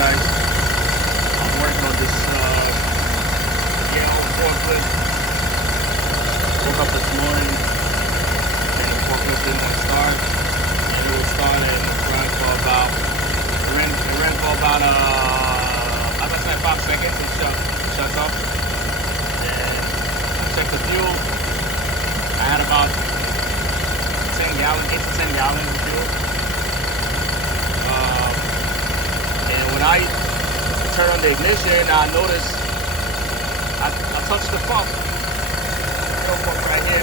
guys. I'm working on this Yale Forklift. Woke up this morning and the forklift didn't want to start. And it was starting and it ran for about, as I said, 5 seconds. It shuts off. And I checked the fuel. I had about 8 to 10 gallons of fuel. And when I turned on the ignition, I noticed I touched the pump. The pump right here.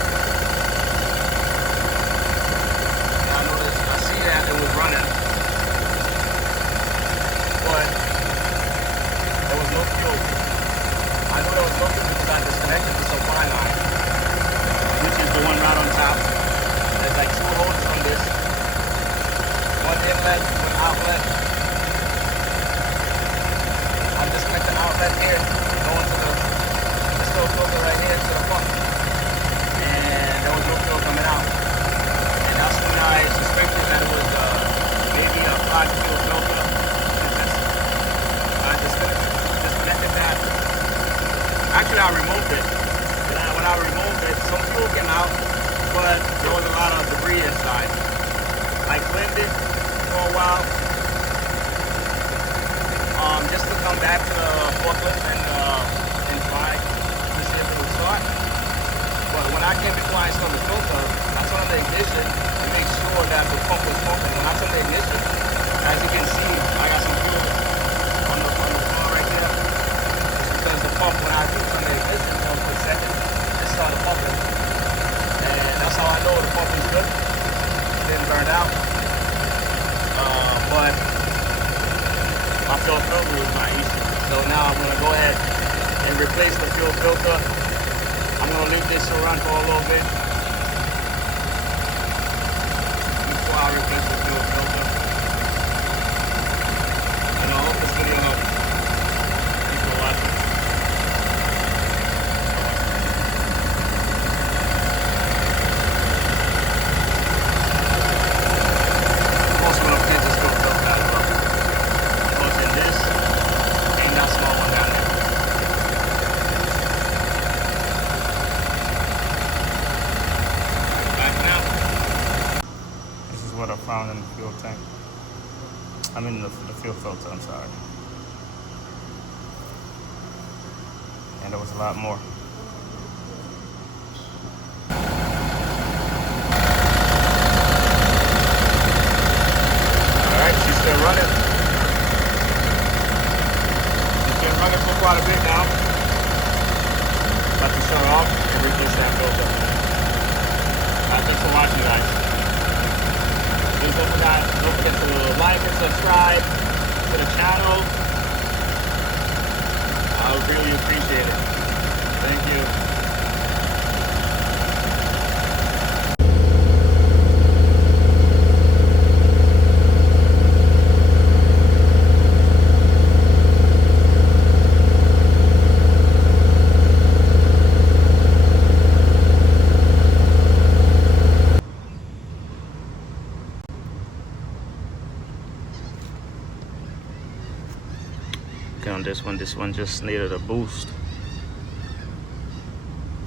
And I see that it was running. But there was no fuel. I know there was no fuel because I disconnected the supply line, which is the one right on top. There's like 2 holes on this. One inlet, one outlet. I disconnect the outlet here, going to the stove filter right here to the pump. And there was no fuel coming out. And that's when I suspected that it was maybe a clogged fuel filter. I disconnected that. Actually, I removed it. And when I removed it, some fuel came out, but there was a lot of debris inside. I cleaned it for a while, just to come back to the forklift and try to see if it would start. But when I came before I installed the filter, I turned on the ignition to make sure that the pump was pumping. When I turned the ignition, as you can see, I got some fuel on the floor right there. It's because the pump, when I do turn the ignition for a quick second, it started pumping. And that's how I know the pump is good. It didn't burn out. But my fuel filter was my issue. So now I'm going to go ahead and replace the fuel filter. I'm going to leave this to run for a little bit before I replace the fuel filter. And I hope this video helps. Thanks for watching. What I found in the fuel tank. I mean the fuel filter, I'm sorry. And there was a lot more. Alright, she's still running. She's been running for quite a bit now. About to shut her off and replace that filter. Thanks for watching, guys. Please don't forget to like and subscribe to the channel. I would really appreciate it. Thank you. On this one just needed a boost.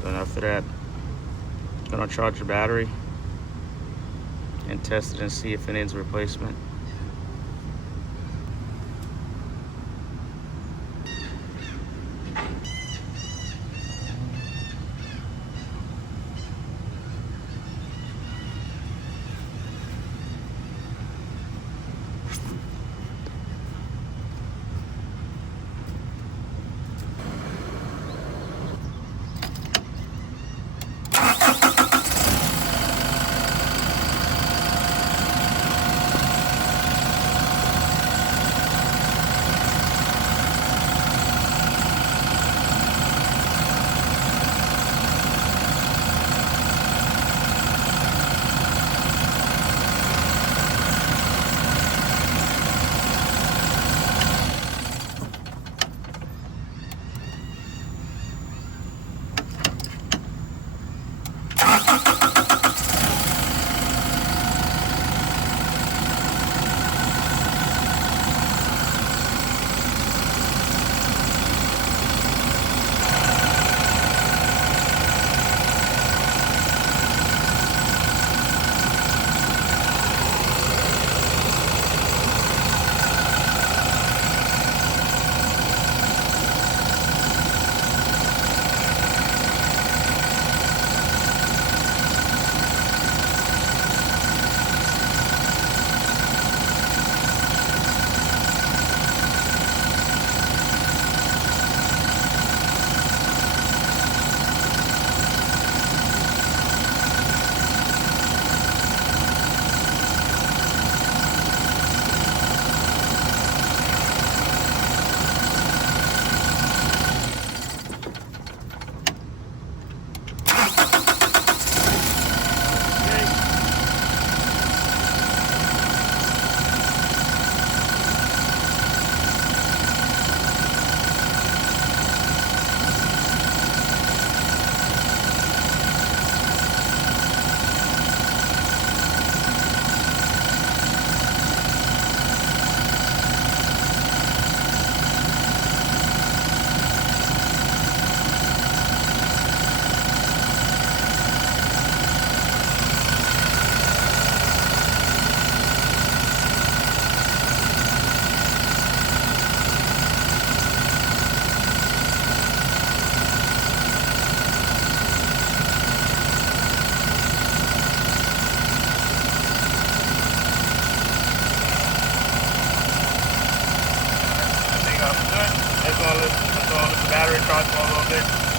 Then after that, I'm gonna charge the battery and test it and see if it needs replacement. this. I saw the battery charge for a little bit.